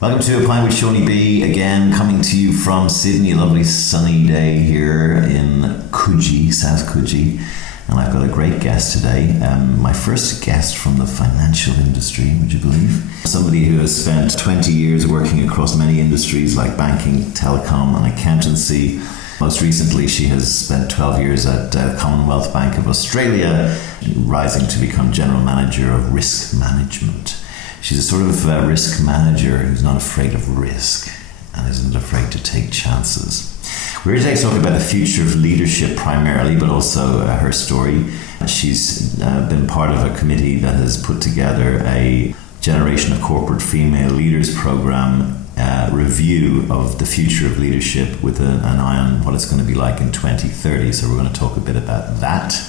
Welcome to A Pint with Seaniebee, again coming to you from Sydney. A lovely sunny day here in Coogee, South Coogee. And I've got a great guest today. My first guest from the financial industry, would you believe? Somebody who has spent 20 years working across many industries like banking, telecom and accountancy. Most recently, she has spent 12 years at Commonwealth Bank of Australia, rising to become General Manager of Risk Management. She's a sort of risk manager who's not afraid of risk and isn't afraid to take chances. We're here today to talk about the future of leadership primarily, but also her story. She's been part of a committee that has put together a Generation of Corporate Female Leaders program review of the future of leadership with an eye on what it's going to be like in 2030. So we're going to talk a bit about that.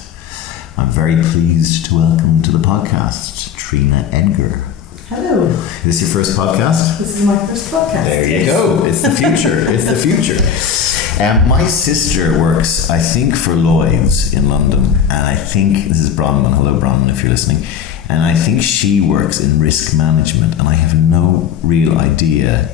I'm very pleased to welcome to the podcast Trina Edgar. Hello. Is this your first podcast? This is my first podcast. There you go. It's the future. It's the future. My sister works, I think, for Lloyd's in London. And I think, this is Bronwyn. Hello, Bronwyn, if you're listening. And I think she works in risk management. And I have no real idea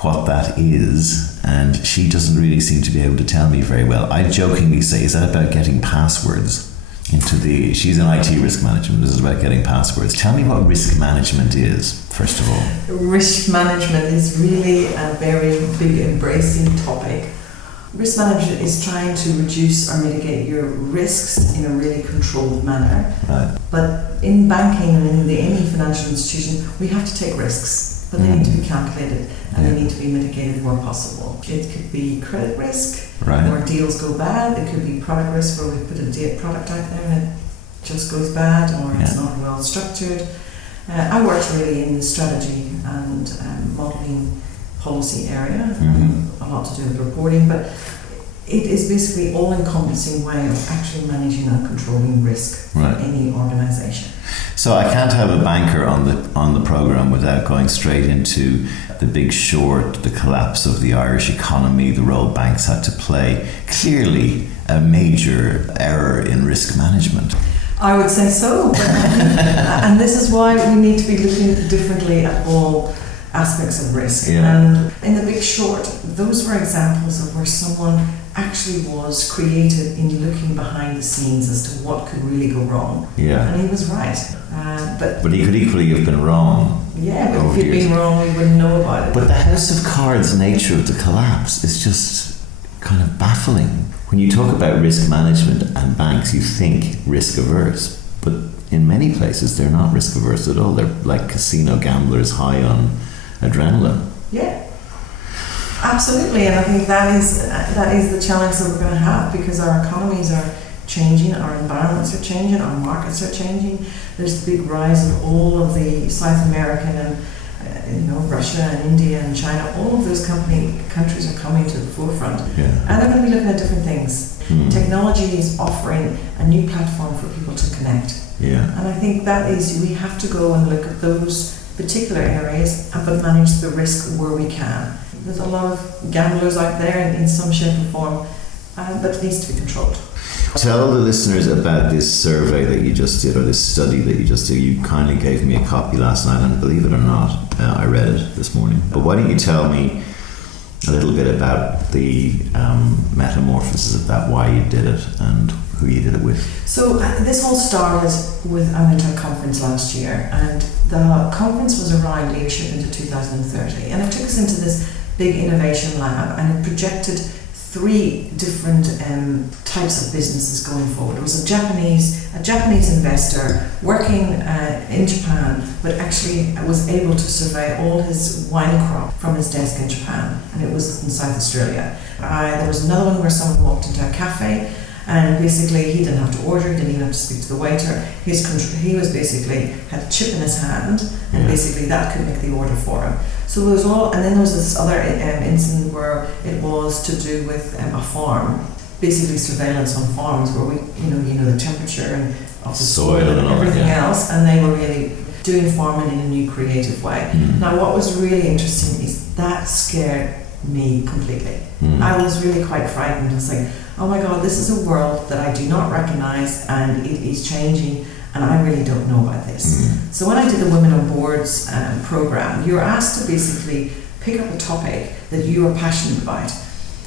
what that is. And she doesn't really seem to be able to tell me very well. I jokingly say, is that about getting passwords? She's in IT risk management. This is about getting passwords. Tell me what risk management is, first of all. Risk management is really a very big embracing topic. Risk management is trying to reduce or mitigate your risks in a really controlled manner. Right. But in banking and in any financial institution, we have to take risks, but they need to be calculated and they need to be mitigated where possible. It could be credit risk, where deals go bad. It could be product risk, where we put a product out there and it just goes bad, or it's not well structured. I worked really in the strategy and modelling policy area, a lot to do with reporting, but it is basically all-encompassing way of actually managing and controlling risk for any organisation. So I can't have a banker on the programme without going straight into the Big Short, the collapse of the Irish economy, the role banks had to play. Clearly a major error in risk management. I would say so. And this is why we need to be looking differently at all aspects of risk. And in the Big Short, those were examples of where someone actually was creative in looking behind the scenes as to what could really go wrong. And he was right. But he could equally have been wrong. Yeah, but if he'd been wrong, we wouldn't know about it. But the House of Cards nature of the collapse is just kind of baffling. When you talk about risk management and banks, you think risk averse. But in many places, they're not risk averse at all. They're like casino gamblers high on adrenaline. Yeah. Absolutely, and I think that is the challenge that we're going to have, because our economies are changing, our environments are changing, our markets are changing. There's the big rise of all of the South American and Russia and India and China. All of those countries are coming to the forefront, and they're going to be looking at different things. Technology is offering a new platform for people to connect, and I think that is, we have to go and look at those particular areas, but manage the risk where we can. There's a lot of gamblers out there in some shape or form, but it needs to be controlled. Tell the listeners about this survey that you just did, or this study that you just did. You kindly gave me a copy last night, and believe it or not, I read it this morning. But why don't you tell me a little bit about the metamorphosis of that, why you did it, and who you did it with? So this all started with I went to a conference last year, and the conference was around leadership into 2030, and it took us into this big innovation lab, and it projected 3 different types of businesses going forward. It was a Japanese investor working in Japan, but actually was able to survey all his wine crop from his desk in Japan, and it was in South Australia. There was another one where someone walked into a cafe, and basically he didn't have to order, he didn't even have to speak to the waiter. He was basically had a chip in his hand, and basically that could make the order for him. So there was and then there was this other incident where it was to do with a farm, basically surveillance on farms, where we, the temperature and of the soil and everything else, and they were really doing farming in a new creative way. Now, what was really interesting is that scared me completely. I was really quite frightened. I was like, oh my God, this is a world that I do not recognize, and it is changing, and I really don't know about this. So when I did the Women on Boards program, you're asked to basically pick up a topic that you are passionate about.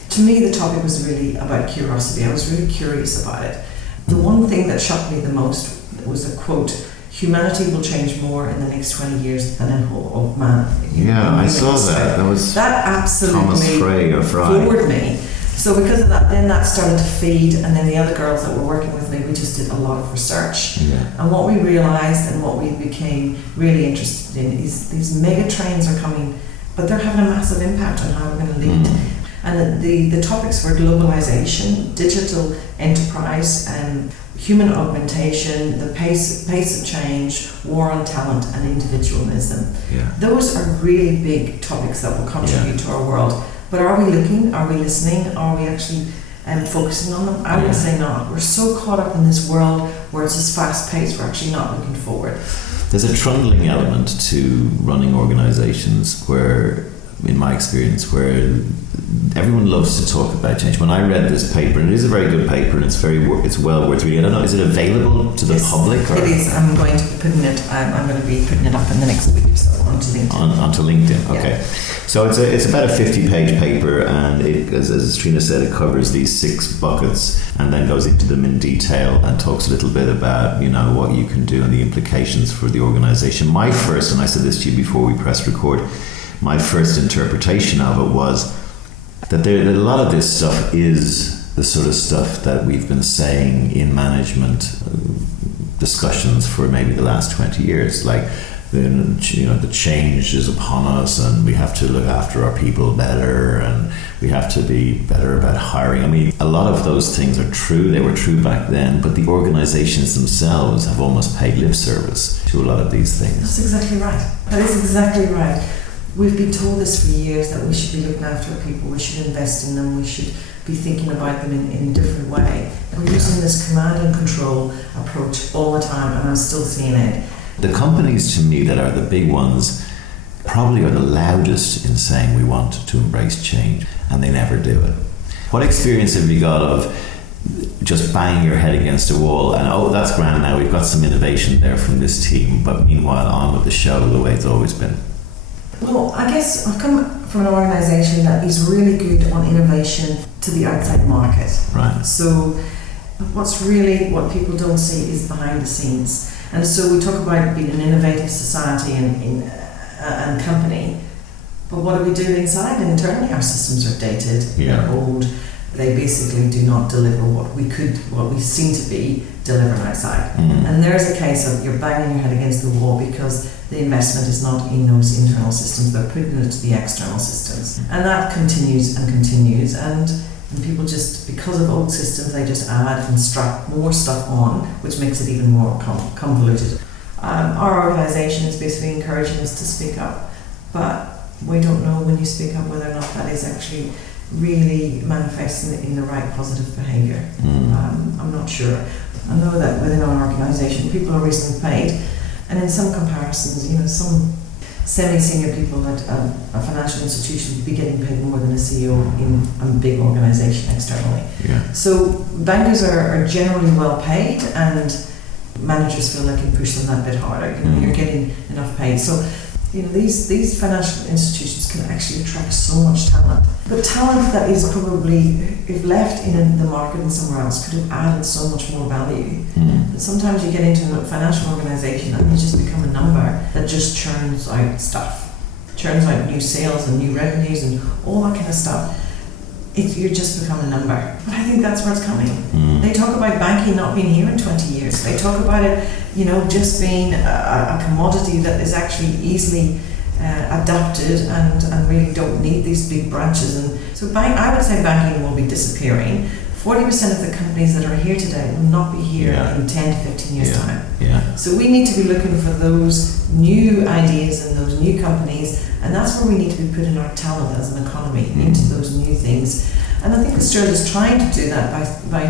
To me, the topic was really about curiosity. I was really curious about it. The one thing that shocked me the most was a quote, "Humanity will change more in the next 20 years than in whole of man." Yeah, I saw that. That absolutely Thomas Frey or Fry. floored me. So because of that, then that started to feed, and then the other girls that were working with me, we just did a lot of research. Yeah. And what we realised and what we became really interested in is these mega trends are coming, but they're having a massive impact on how we're going to lead. And the topics were globalization, digital enterprise, human augmentation, the pace of change, war on talent, and individualism. Yeah. Those are really big topics that will contribute to our world. But are we looking? Are we listening? Are we actually focusing on them? I would say not. We're so caught up in this world where it's just fast paced, we're actually not looking forward. There's a trundling element to running organizations where, in my experience, where everyone loves to talk about change. When I read this paper, and it is a very good paper, and it's well worth reading. I don't know, is it available to the public? Or? It is. I'm going to be putting it. I'm going to be putting it up in the next week or so onto LinkedIn. Onto LinkedIn. Okay. Yeah. So it's about a 50-page paper, and it, as Trina said, it covers these 6 buckets, and then goes into them in detail and talks a little bit about what you can do and the implications for the organisation. My first, and I said this to you before we pressed record, my first interpretation of it was that a lot of this stuff is the sort of stuff that we've been saying in management discussions for maybe the last 20 years. Like, the change is upon us, and we have to look after our people better, and we have to be better about hiring. I mean, a lot of those things are true. They were true back then, but the organisations themselves have almost paid lip service to a lot of these things. That's exactly right. That is exactly right. We've been told this for years, that we should be looking after our people, we should invest in them, we should be thinking about them in a different way. We're using this command and control approach all the time, and I'm still seeing it. The companies, to me, that are the big ones probably are the loudest in saying we want to embrace change, and they never do it. What experience have you got of just banging your head against a wall and, oh, that's grand now, we've got some innovation there from this team, but meanwhile on with the show the way it's always been? Well, I guess I've come from an organisation that is really good on innovation to the outside market. Right. So what people don't see is behind the scenes. And so we talk about being an innovative society and company, but what do we do inside? Internally, our systems are dated, they're old, they basically do not deliver what we seem to be delivering outside. And there's a case of you're banging your head against the wall because the investment is not in those internal systems, they're putting it to the external systems. And that continues, and people just, because of old systems, they just add and strap more stuff on, which makes it even more convoluted. Our organisation is basically encouraging us to speak up, but we don't know when you speak up whether or not that is actually really manifesting in the right positive behaviour. I'm not sure. I know that within our organisation, people are reasonably paid, and in some comparisons, some semi-senior people at a financial institution would be getting paid more than a CEO in a big organisation externally. Yeah. So bankers are generally well paid, and managers feel they can push them that bit harder. You're getting enough paid. So these financial institutions can actually attract so much talent. But talent that is probably, if left in the market and somewhere else, could have added so much more value. But sometimes you get into a financial organisation and you just become a number that just churns out stuff, churns out new sales and new revenues and all that kind of stuff. You just become a number. But I think that's where it's coming. They talk about banking not being here in 20 years. They talk about it, just being a commodity that is actually easily adapted and really don't need these big branches. And so I would say banking will be disappearing. 40% of the companies that are here today will not be here in 10 to 15 years' time. Yeah. So we need to be looking for those new ideas and those new companies, and that's where we need to be putting our talent as an economy into those new things. And I think Australia is trying to do that by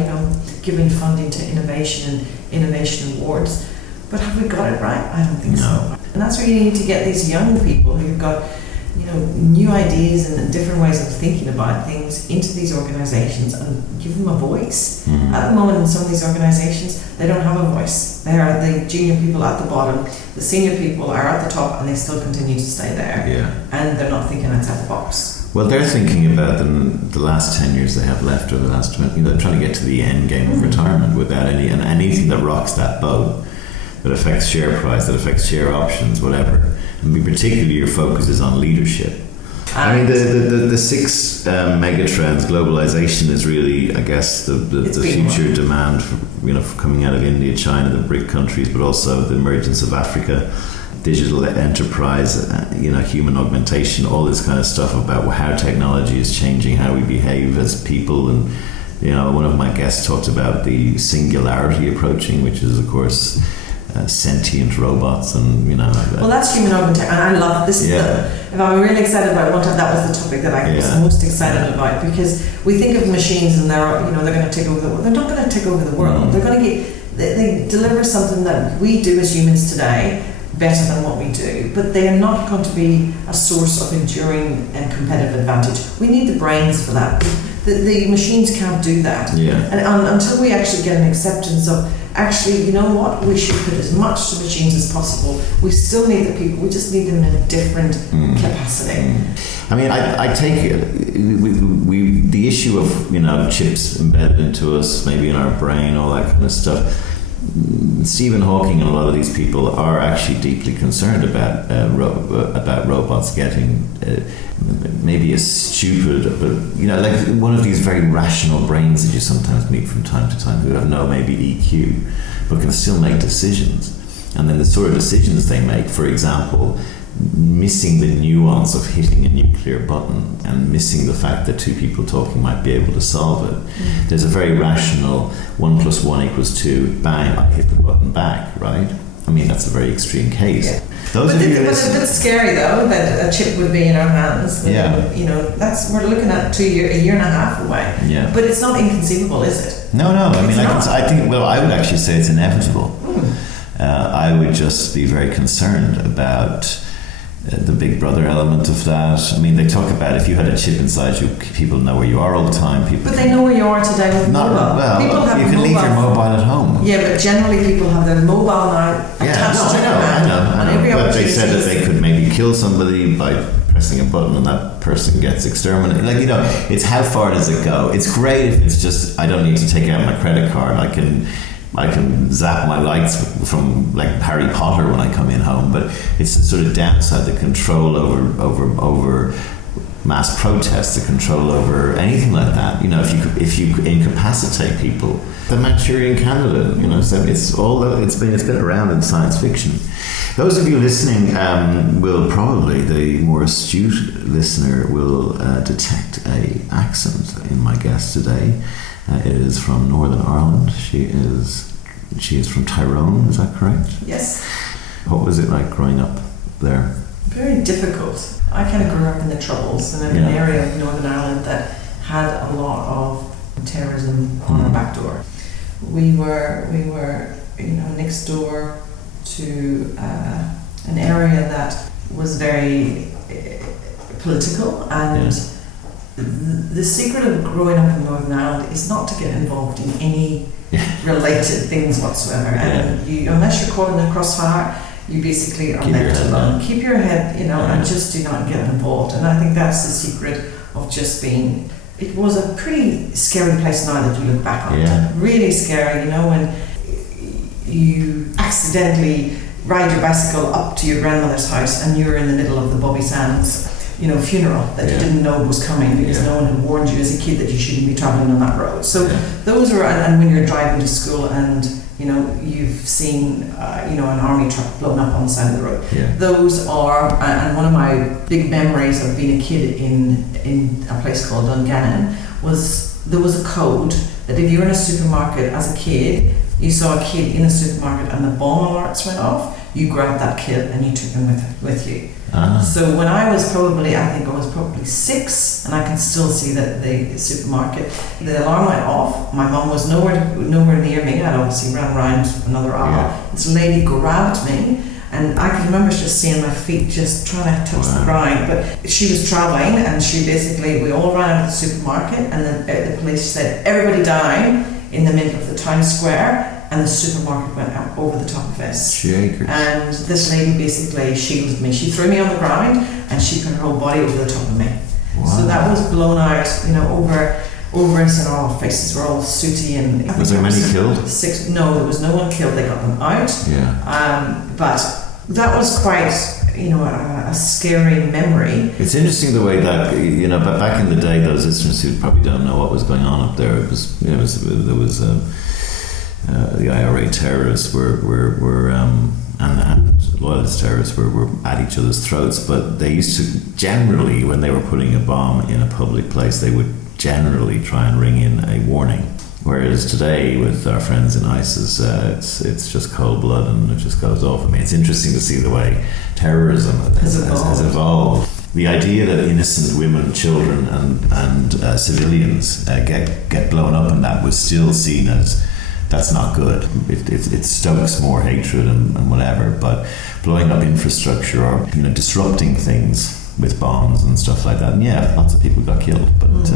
giving funding to innovation and innovation awards. But have we got it right? I don't think so. And that's where you need to get these young people who've got new ideas and different ways of thinking about things into these organisations and give them a voice. At the moment in some of these organisations, they don't have a voice. They are the junior people at the bottom, the senior people are at the top, and they still continue to stay there. And they're not thinking outside the box. Well, they're thinking about the last 10 years they have left, or the last 20, they're trying to get to the end game of retirement without anything that rocks that boat, that affects share price, that affects share options, whatever. I mean, particularly your focus is on leadership. I mean, the six mega trends. Globalization is really, I guess, the future demand for, for coming out of India, China, the BRIC countries, but also the emergence of Africa, digital enterprise, human augmentation, all this kind of stuff about how technology is changing how we behave as people. And one of my guests talked about the singularity approaching, which is, of course, sentient robots, and well, that's human augmentation, and I love this. If I'm really excited about one time, that was the topic that I was most excited about, because we think of machines and they're going to take over the world. They're not going to take over the world. They're going to they deliver something that we do as humans today better than what we do, but they are not going to be a source of enduring and competitive advantage. We need the brains for that. The machines can't do that. And until we actually get an acceptance of, actually, you know what, we should put as much to machines as possible. We still need the people, we just need them in a different capacity. I mean, I take it, the issue of, chips embedded into us, maybe in our brain, all that kind of stuff. Stephen Hawking and a lot of these people are actually deeply concerned about robots getting maybe a stupid, but like one of these very rational brains that you sometimes meet from time to time, who have no maybe EQ, but can still make decisions. And then the sort of decisions they make, for example, missing the nuance of hitting a nuclear button and missing the fact that two people talking might be able to solve it. There's a very rational 1 + 1 = 2, bang, I hit the button back, right? I mean, that's a very extreme case. But it's a bit scary, though, that a chip would be in our hands. We're looking at a year and a half away. But it's not inconceivable, is it? No. I mean, I think. Well, I would actually say it's inevitable. I would just be very concerned about the big brother element of that. I mean, they talk about if you had a chip inside you, people know where you are all the time. But they know where you are today with mobile. Well, people have you can leave your mobile at home. Yeah, but generally people have their mobile now attached to their hand. I know. But they said that they could maybe kill somebody by pressing a button and that person gets exterminated. It's how far does it go? It's great if it's just, I don't need to take out my credit card. I can zap my lights from like Harry Potter when I come in home, but it's the sort of downside, the control over mass protests, the control over anything like that. If you incapacitate people, the Manchurian Candidate, so it's been around in science fiction. Those of you listening will probably, the more astute listener will detect a accent in my guest today. It is from Northern Ireland. She is from Tyrone, is that correct? Yes. What was it like growing up there? Very difficult. I kind of grew up in the Troubles, in an area of Northern Ireland that had a lot of terrorism on our back door. We were next door to an area that was very political, and the secret of growing up in Northern Ireland is not to get involved in any related things whatsoever. And unless you're caught in the crossfire, you basically are left alone. Keep your head, and just do not get involved. And I think that's the secret of just being. It was a pretty scary place now that you look back on it. Really scary, when you accidentally ride your bicycle up to your grandmother's house and you're in the middle of the Bobby Sands funeral that you didn't know was coming because no one had warned you as a kid that you shouldn't be travelling on that road. So those were, and when you're driving to school and you've seen an army truck blown up on the side of the road. Those are, and one of my big memories of being a kid in a place called Dungannon was there was a code that if you were in a supermarket as a kid, you saw a kid in a supermarket and the bomb alerts went off, you grabbed that kid and you took him with you. So when I was probably 6, and I can still see that the supermarket, the alarm went off. My mum was nowhere near me. I'd obviously ran around another aisle. This lady grabbed me And I can remember just seeing my feet just trying to touch the ground. But she was travelling, and we all ran out of the supermarket, and the police said, everybody down in the middle of the town square, and the supermarket went up over the top of it. Shakers. And this lady basically shielded me. She threw me on the ground, and she put her whole body over the top of me. Wow. So that was blown out, over us, and our faces were all sooty. And was there many killed? 6. No, there was no one killed. They got them out. Yeah. But that was quite, a scary memory. It's interesting the way that but back in the day, those listeners who probably don't know what was going on up there, there was the IRA terrorists were and loyalist terrorists were at each other's throats, but they used to generally, when they were putting a bomb in a public place, they would generally try and ring in a warning. Whereas today, with our friends in ISIS, it's just cold blood and it just goes off. I mean, it's interesting to see the way terrorism has evolved. The idea that innocent women, children, and civilians get blown up, and that was still seen as that's not good. It stokes more hatred and whatever. But blowing up infrastructure or disrupting things with bombs and stuff like that, and lots of people got killed. But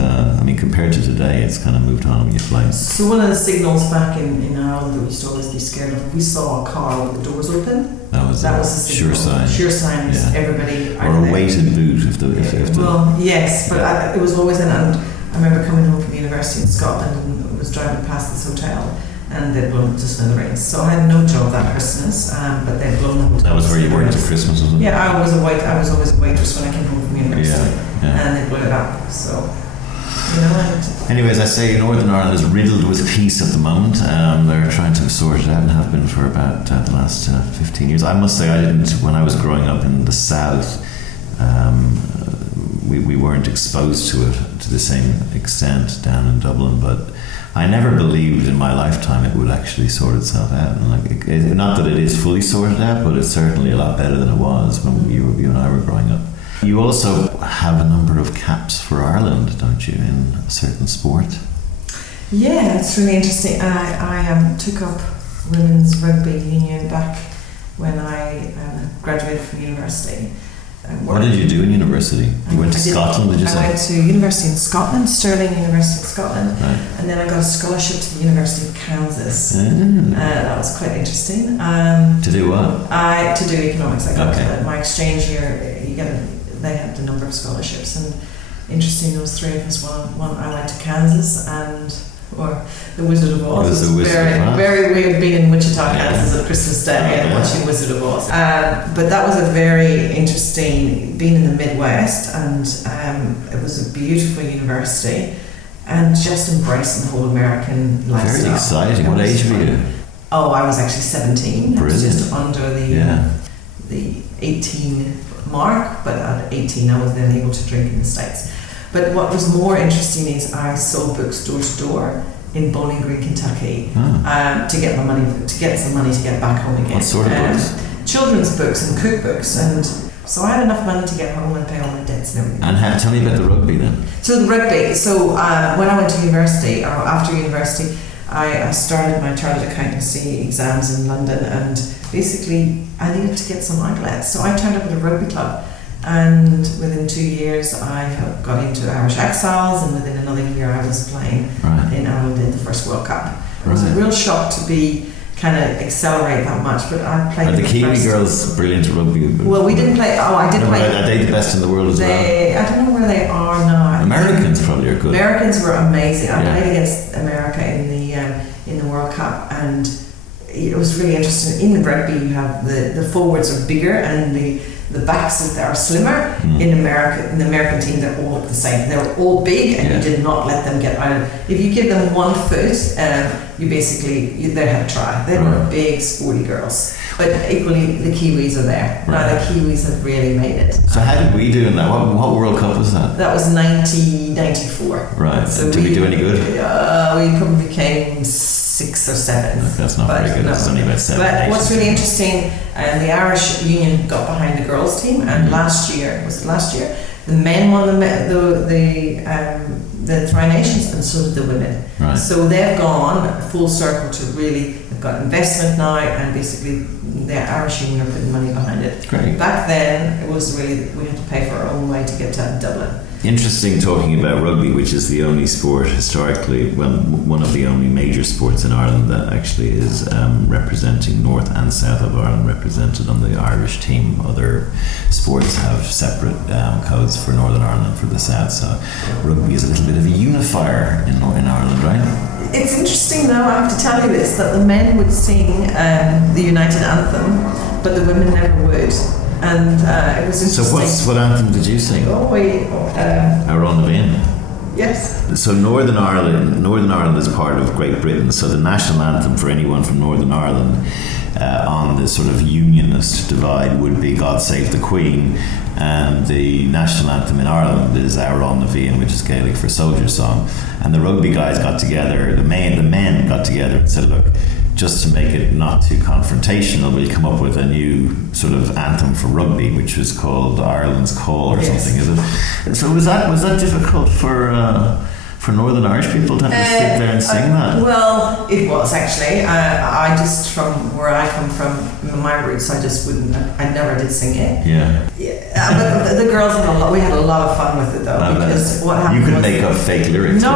compared to today, it's kind of moved on when you fly. So one of the signals back in Ireland that we used to always be scared of, we saw a car with the doors open. That was the signal. Sure sign. Everybody. Or a weighted boot if the. Well, yes, but it was always in. And I remember coming home from university in Scotland and was driving past this hotel, and they'd blown to smithereens. So I had no job that Christmas, but they'd blown the hotel. That was where you worked at Christmas, wasn't it? Yeah, I was always a waitress when I came home from university, and they blew it up. So. Anyways, I say Northern Ireland is riddled with peace at the moment. They're trying to sort it out and have been for about the last 15 years. I must say, I didn't, when I was growing up in the south, we weren't exposed to it to the same extent down in Dublin, but I never believed in my lifetime it would actually sort itself out. And not that it is fully sorted out, but it's certainly a lot better than it was when you and I were growing up. You also have a number of caps for Ireland, don't you, in a certain sport? Yeah, it's really interesting. I took up women's rugby union back when I graduated from university. What did you do in university? You went to Scotland, did you say? I went to university in Scotland, Stirling University in Scotland, right. And then I got a scholarship to the University of Kansas. That was quite interesting. To do what? To do economics. I got my exchange year. They had a number of scholarships, and interesting, there was 3 of us. One I went to Kansas, or the Wizard of Oz. It was very weird being in Wichita, Kansas at Christmas Day and watching Wizard of Oz. But that was a very interesting, being in the Midwest, and it was a beautiful university, and just embracing the whole American lifestyle. Very exciting. What age were you? Oh, I was actually 17. Brilliant. I was just under the 18 mark, but at 18 I was then able to drink in the States. But what was more interesting is I sold books door to door in Bowling Green, Kentucky, to get some money to get back home again. What sort of books? Children's books and cookbooks, and so I had enough money to get home and pay all my debts and everything. And tell me about the rugby then. So the rugby. So when I went to university, or after university, I started my chartered accountancy exams in London, and basically I needed to get some outlets. So I turned up at a rugby club, and within 2 years I got into Irish Exiles, and within another year I was playing in Ireland in the first World Cup. It was a real shock to be kind of accelerate that much, but I played. Are the Kiwi girls brilliant at rugby? Well, we didn't play. I did play. Are they the best in the world as well? I don't know where they are now. Americans probably are good. Americans were amazing. I played against America in the World Cup, and it was really interesting. In the rugby, you have the forwards are bigger and the backs are slimmer. In the American team, they're all the same. They're all big, and you did not let them get out. If you give them 1 foot, they have a try. They were big, sporty girls. But equally, the Kiwis are there. Now the Kiwis have really made it. So how did we do in that? What World Cup was that? That was 1994. Right. So did we do any good? We probably came 6th or 7th. That's not very good. It's only about 7. But what's really interesting, the Irish Union got behind the girls' team, and last year, the men won the Tri Nations, and so did the women. Right. So they've gone full circle to really they've got investment now, and basically the Irish Union are putting money behind it. Great. Back then, it was really, we had to pay for our own way to get to Dublin. Interesting talking about rugby, which is the only sport historically, well, one of the only major sports in Ireland that actually is representing North and South of Ireland represented on the Irish team. Other sports have separate codes for Northern Ireland and for the South, so rugby is a little bit of a unifier in Ireland, right? It's interesting though, I have to tell you this, that the men would sing the United Anthem, but the women never would. And it was interesting. So what anthem did you sing? Around the Vein. Yes. So Northern Ireland is part of Great Britain, so the national anthem for anyone from Northern Ireland on the sort of unionist divide would be God Save the Queen, and the national anthem in Ireland is Around the Vein, which is Gaelic for soldier song. And the rugby guys got together, the men got together and said, look, just to make it not too confrontational, we'll come up with a new sort of anthem for rugby, which was called Ireland's Call or something, is it? So was that difficult for Northern Irish people to have to sit there and sing that? Well, it was actually. I just, from where I come from, my roots, I never did sing it. Yeah. But the girls we had a lot of fun with it though, because what happened you could was, make up fake lyrics. No,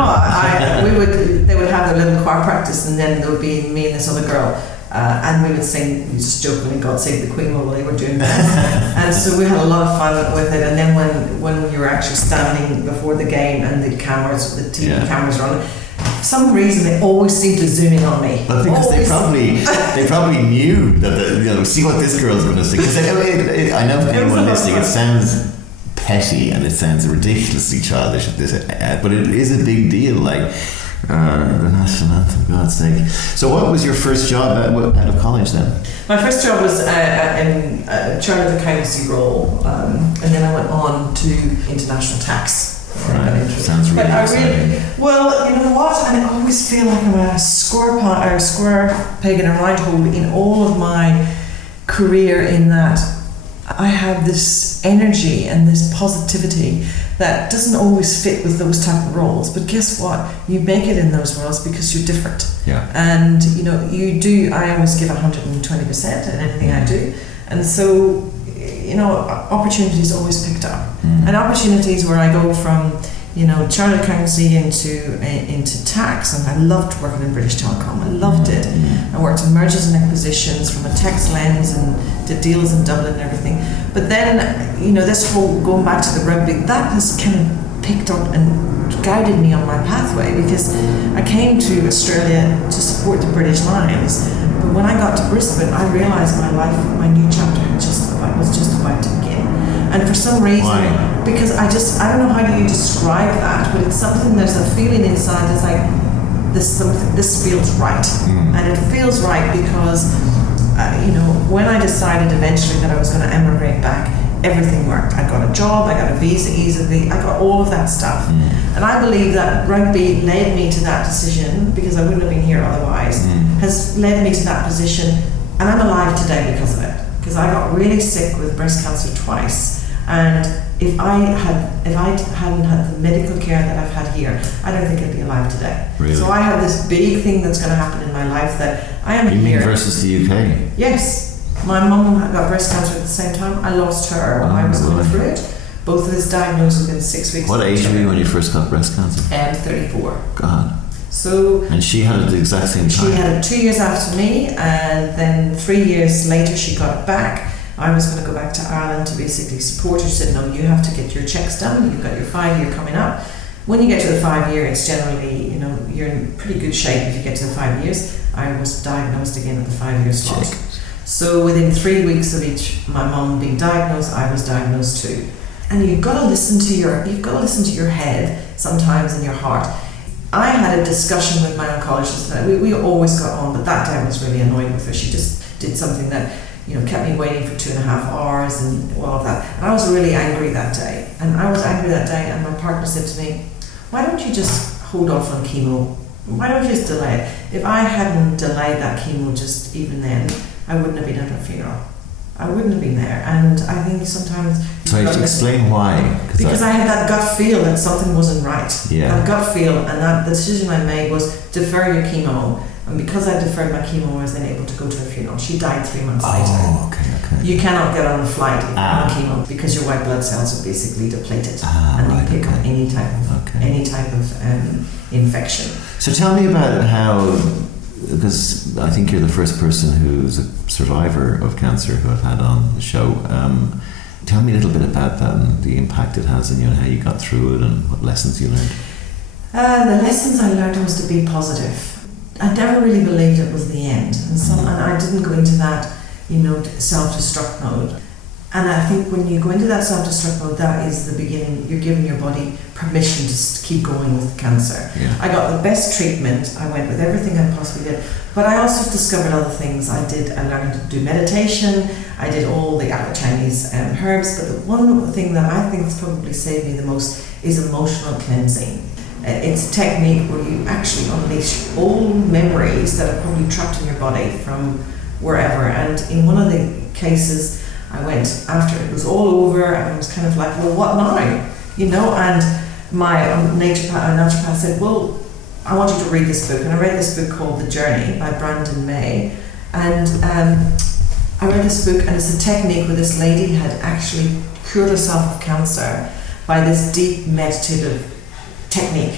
they would have their little choir practice, and then there would be me and this other girl. And we would sing, just jokingly, God Save the Queen while they were doing that. And so we had a lot of fun with it. And then when you were actually standing before the game and the TV cameras are on, for some reason they always seemed to zoom in on me. But because they probably knew that see what this girl's going to sing. Because I know for anyone listening, it sounds petty and it sounds ridiculously childish, but it is a big deal. Like. The national anthem, God's sake. So what was your first job out of college then? My first job was in a chartered accountancy role, and then I went on to international tax. Right. Sounds really exciting. Well, you know what? I always feel like I'm a square peg in a round hole in all of my career, in that I have this energy and this positivity that doesn't always fit with those type of roles, but guess what? You make it in those roles because you're different. Yeah. And you do. I always give 120% in anything I do, and so opportunities always picked up, and opportunities where I go from chartered accountancy into tax, and I loved working in British Telecom. I loved it. I worked in mergers and acquisitions from a tax lens and did deals in Dublin and everything. But then, this whole going back to the rugby, that has kind of picked up and guided me on my pathway, because I came to Australia to support the British Lions. But when I got to Brisbane, I realised my new chapter was just about to begin. And for some reason, why? Because I don't know how do you describe that, but it's something, there's a feeling inside that's like, this feels right. And it feels right because, when I decided eventually that I was going to emigrate back, everything worked. I got a job, I got a visa easily, I got all of that stuff. And I believe that rugby led me to that decision, because I wouldn't have been here otherwise, has led me to that position. And I'm alive today because of it. Because I got really sick with breast cancer twice, and if I hadn't had the medical care that I've had here, I don't think I'd be alive today. Really? So I have this big thing that's going to happen in my life that I am You here. mean versus the UK? Yes, my mum got breast cancer at the same time. I lost her when I was going through it. Both of us diagnosed within 6 weeks. What age were you when you first got breast cancer? 34. God. So, and she had it at the exact same time? She had it 2 years after me, and then 3 years later she got it back. I was going to go back to Ireland to basically support her. She said, no, you have to get your checks done. You've got your 5 year coming up. When you get to the 5 year, it's generally, you're in pretty good shape if you get to the 5 years. I was diagnosed again at the 5 year slot. So within 3 weeks of my mum being diagnosed, I was diagnosed too. And you've got to listen to your head sometimes, and your heart. I had a discussion with my oncologist that we always got on, but that day I was really annoyed with her. She just did something that kept me waiting for 2.5 hours and all of that. And I was really angry that day. And my partner said to me, why don't you just hold off on chemo? Why don't you just delay it? If I hadn't delayed that chemo just even then, I wouldn't have been at her funeral. I wouldn't have been there. And I think sometimes... So to explain why. Because I had that gut feel that something wasn't right. Yeah. That gut feel, and that the decision I made was defer your chemo And because I deferred my chemo, I was then able to go to her funeral. She died 3 months later. Oh, okay. You cannot get on a flight on chemo because your white blood cells are basically depleted, and right, they pick up any type of infection. So tell me about how, because I think you're the first person who's a survivor of cancer who I've had on the show. Tell me a little bit about that and the impact it has on you and how you got through it and what lessons you learned. The lessons I learned was to be positive. I never really believed it was the end, and I didn't go into that, self-destruct mode. And I think when you go into that self-destruct mode, that is the beginning. You're giving your body permission to keep going with cancer. Yeah. I got the best treatment. I went with everything I possibly did. But I also discovered other things. I learned to do meditation. I did all the Chinese herbs. But the one thing that I think has probably saved me the most is emotional cleansing. It's a technique where you actually unleash old memories that are probably trapped in your body from wherever. And in one of the cases, I went after it was all over, and I was kind of like, well, what now? And my naturopath said, well, I want you to read this book. And I read this book called The Journey by Brandon May. And I read this book, and it's a technique where this lady had actually cured herself of cancer by this deep meditative technique.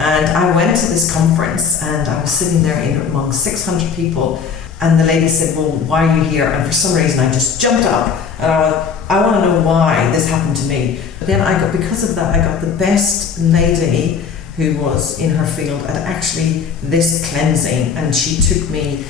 And I went to this conference, and I was sitting there among 600 people, and the lady said, well, why are you here? And for some reason I just jumped up, and I want to know why this happened to me. But then because of that, I got the best lady who was in her field at actually this cleansing, and she took me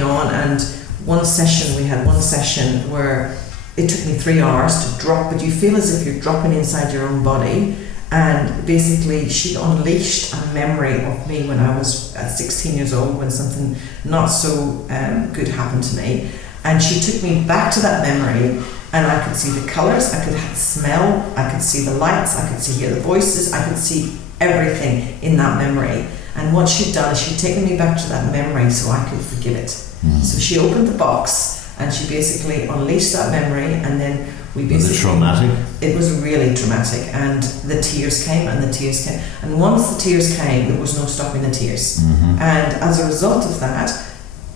on, and we had one session where it took me 3 hours to drop, but you feel as if you're dropping inside your own body. And basically she unleashed a memory of me when I was 16 years old, when something not so good happened to me. And she took me back to that memory, and I could see the colours, I could smell, I could see the lights, I could hear the voices, I could see everything in that memory. And what she'd done is she'd taken me back to that memory so I could forgive it. So she opened the box, and she basically unleashed that memory, and then was it traumatic? It was really traumatic, and the tears came, and once the tears came, there was no stopping the tears. And as a result of that,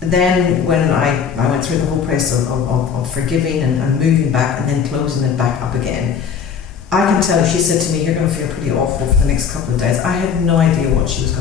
then when I went through the whole process of forgiving and moving back and then closing it back up again, I can tell you, she said to me, you're going to feel pretty awful for the next couple of days. I had no idea what she was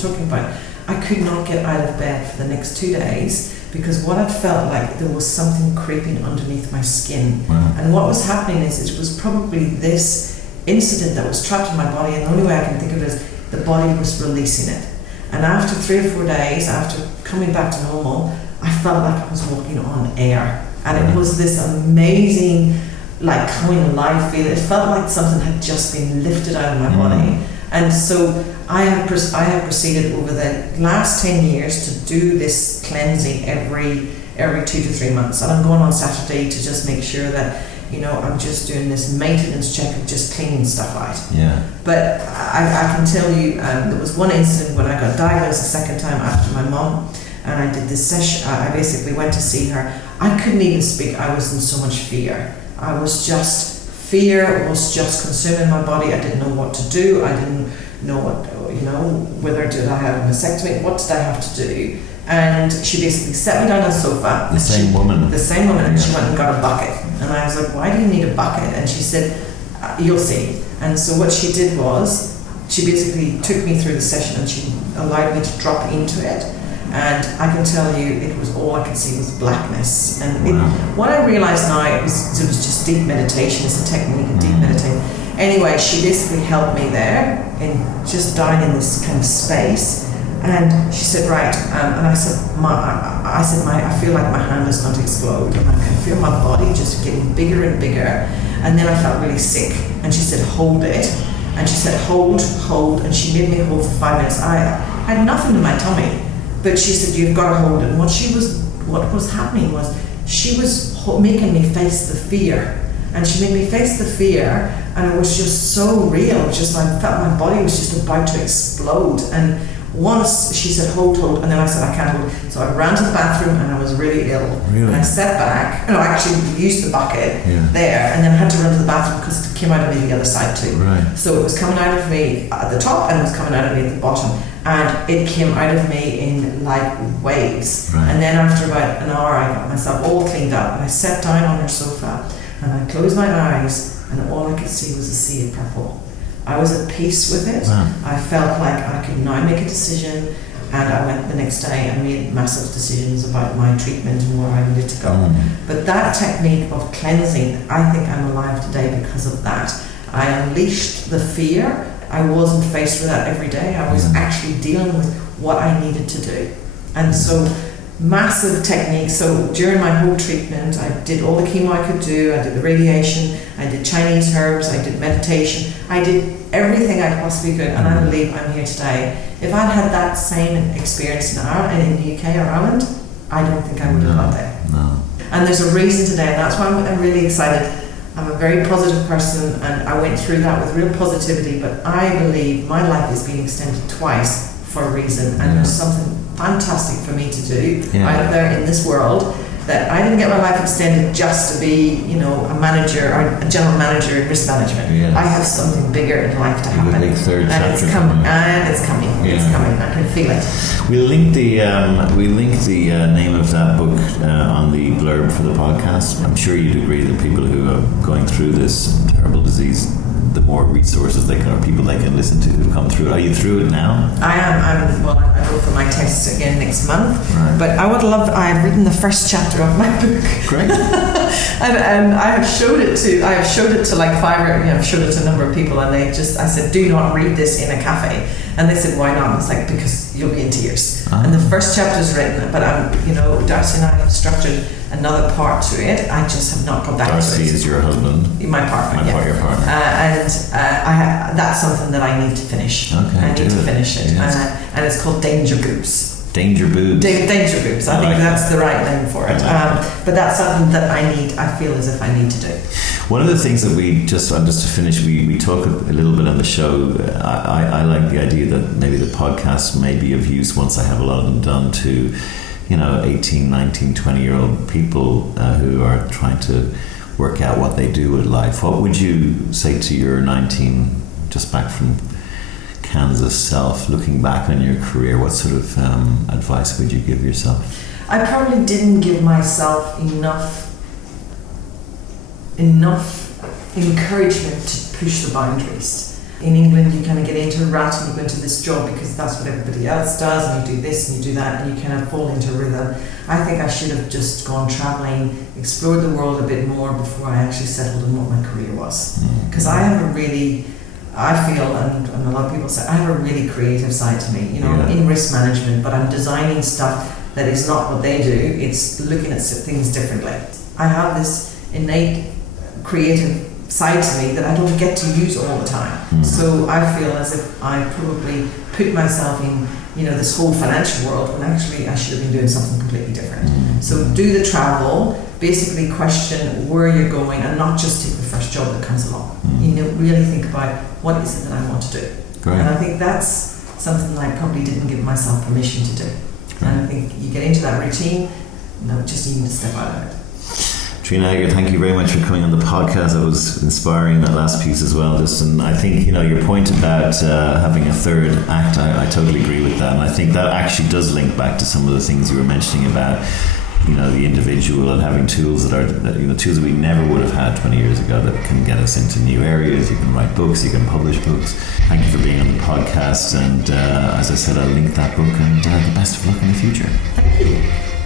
talking about. I could not get out of bed for the next 2 days, because what I felt like there was something creeping underneath my skin. Wow. And what was happening is it was probably this incident that was trapped in my body, and the only way I can think of it is the body was releasing it. And after 3 or 4 days, after coming back to normal, I felt like I was walking on air. And it was this amazing, like, coming alive feeling. It felt like something had just been lifted out of my body. And so I have proceeded over the last 10 years to do this cleansing every 2 to 3 months. And I'm going on Saturday to just make sure that, I'm just doing this maintenance check of just cleaning stuff out. Yeah. But I can tell you, there was one incident when I got diagnosed the second time after my mum, and I did this session. I basically went to see her. I couldn't even speak. I was in so much fear. Fear was just consuming my body. I didn't know what to do. I didn't know whether did I have a mastectomy, what did I have to do? And she basically sat me down on the sofa. The same woman, and she went and got a bucket. And I was like, why do you need a bucket? And she said, you'll see. And so what she did was, she basically took me through the session, and she allowed me to drop into it. And I can tell you, it was all I could see was blackness. And what I realised now, it was just deep meditation. It's a technique of deep meditation. Anyway, she basically held me there, just down in this kind of space. And she said, right, and I said, I feel like my hand is going to explode. And I can feel my body just getting bigger and bigger. And then I felt really sick. And she said, hold it. And she said, hold. And she made me hold for 5 minutes. I had nothing in my tummy. But she said, you've got to hold it. And what was happening was, she was making me face the fear. And she made me face the fear, and it was just so real. It was just like, I felt my body was just about to explode. And once she said, hold, and then I said, I can't hold. So I ran to the bathroom, and I was really ill. Really? And I sat back, and I actually used the bucket there, and then I had to run to the bathroom because it came out of me the other side too. Right. So it was coming out of me at the top, and it was coming out of me at the bottom. And it came out of me in like waves. Right. And then after about an hour, I got myself all cleaned up and I sat down on her sofa and I closed my eyes and all I could see was a sea of purple. I was at peace with it. Wow. I felt like I could now make a decision, and I went the next day and made massive decisions about my treatment and where I needed to go. But that technique of cleansing, I think I'm alive today because of that. I unleashed the fear. I wasn't faced with that every day. I was actually dealing with what I needed to do. And so massive technique. So during my whole treatment, I did all the chemo I could do. I did the radiation. I did Chinese herbs. I did meditation. I did everything I possibly could. And I believe I'm here today. If I'd had that same experience in Ireland, in the UK or Ireland, I don't think I would have got there. No. And there's a reason today, and that's why I'm really excited. I'm a very positive person, and I went through that with real positivity, but I believe my life is being extended twice for a reason, and there's something fantastic for me to do out there in this world, that I didn't get my life extended just to be, you know, a manager or a general manager in risk management. Yes. I have something bigger in life to happen. A big third and chapter it's coming. And it's coming. It's coming. I can feel it. We'll link the name of that book on the blurb for the podcast. I'm sure you'd agree that people who are going through this terrible disease, the more resources they can, or people they can listen to who've come through it. Are you through it now? I am. Well, I go for my tests again next month. Right. But I would love. I've written the first chapter of my book. Great. and I have showed it to like I've showed it to a number of people, and I said, do not read this in a cafe. And they said, why not? I was like, because you'll be in tears. And the first chapter is written, but Darcy and I have structured another part to it. I just have not got back to it. Darcy is your husband? My partner, Your partner. That's something that I need to finish. Okay, I need to finish it. Yes. And it's called Danger Boops. Danger Boobs. Danger Boops. I think that's the right name for it. But that's something that I feel as if I need to do. One of the things that just to finish, we talk a little bit on the show. I like the idea that maybe the podcast may be of use once I have a lot of them done to, 18, 19, 20-year-old people who are trying to work out what they do with life. What would you say to your 19, just back from Kansas self, looking back on your career? What sort of advice would you give yourself? I probably didn't give myself enough encouragement to push the boundaries. In England, you kind of get into a rut and you go into this job because that's what everybody else does, and you do this and you do that, and you kind of fall into a rhythm. I think I should have just gone travelling, explored the world a bit more before I actually settled on what my career was. Because I feel, and a lot of people say, I have a really creative side to me, in risk management, but I'm designing stuff that is not what they do. It's looking at things differently. I have this innate creative side to me that I don't get to use all the time. So I feel as if I probably put myself in, this whole financial world when actually I should have been doing something completely different. So do the travel, basically question where you're going, and not just take the first job that comes along. Really think about what is it that I want to do. Great. And I think that's something that I probably didn't give myself permission to do. Great. And I think you get into that routine, just need to step out of it. Trina Edgar, thank you very much for coming on the podcast. That was inspiring, that last piece as well. And I think, your point about having a third act, I totally agree with that. And I think that actually does link back to some of the things you were mentioning about, the individual and having tools tools that we never would have had 20 years ago that can get us into new areas. You can write books, you can publish books. Thank you for being on the podcast. And as I said, I'll link that book, and the best of luck in the future. Thank you.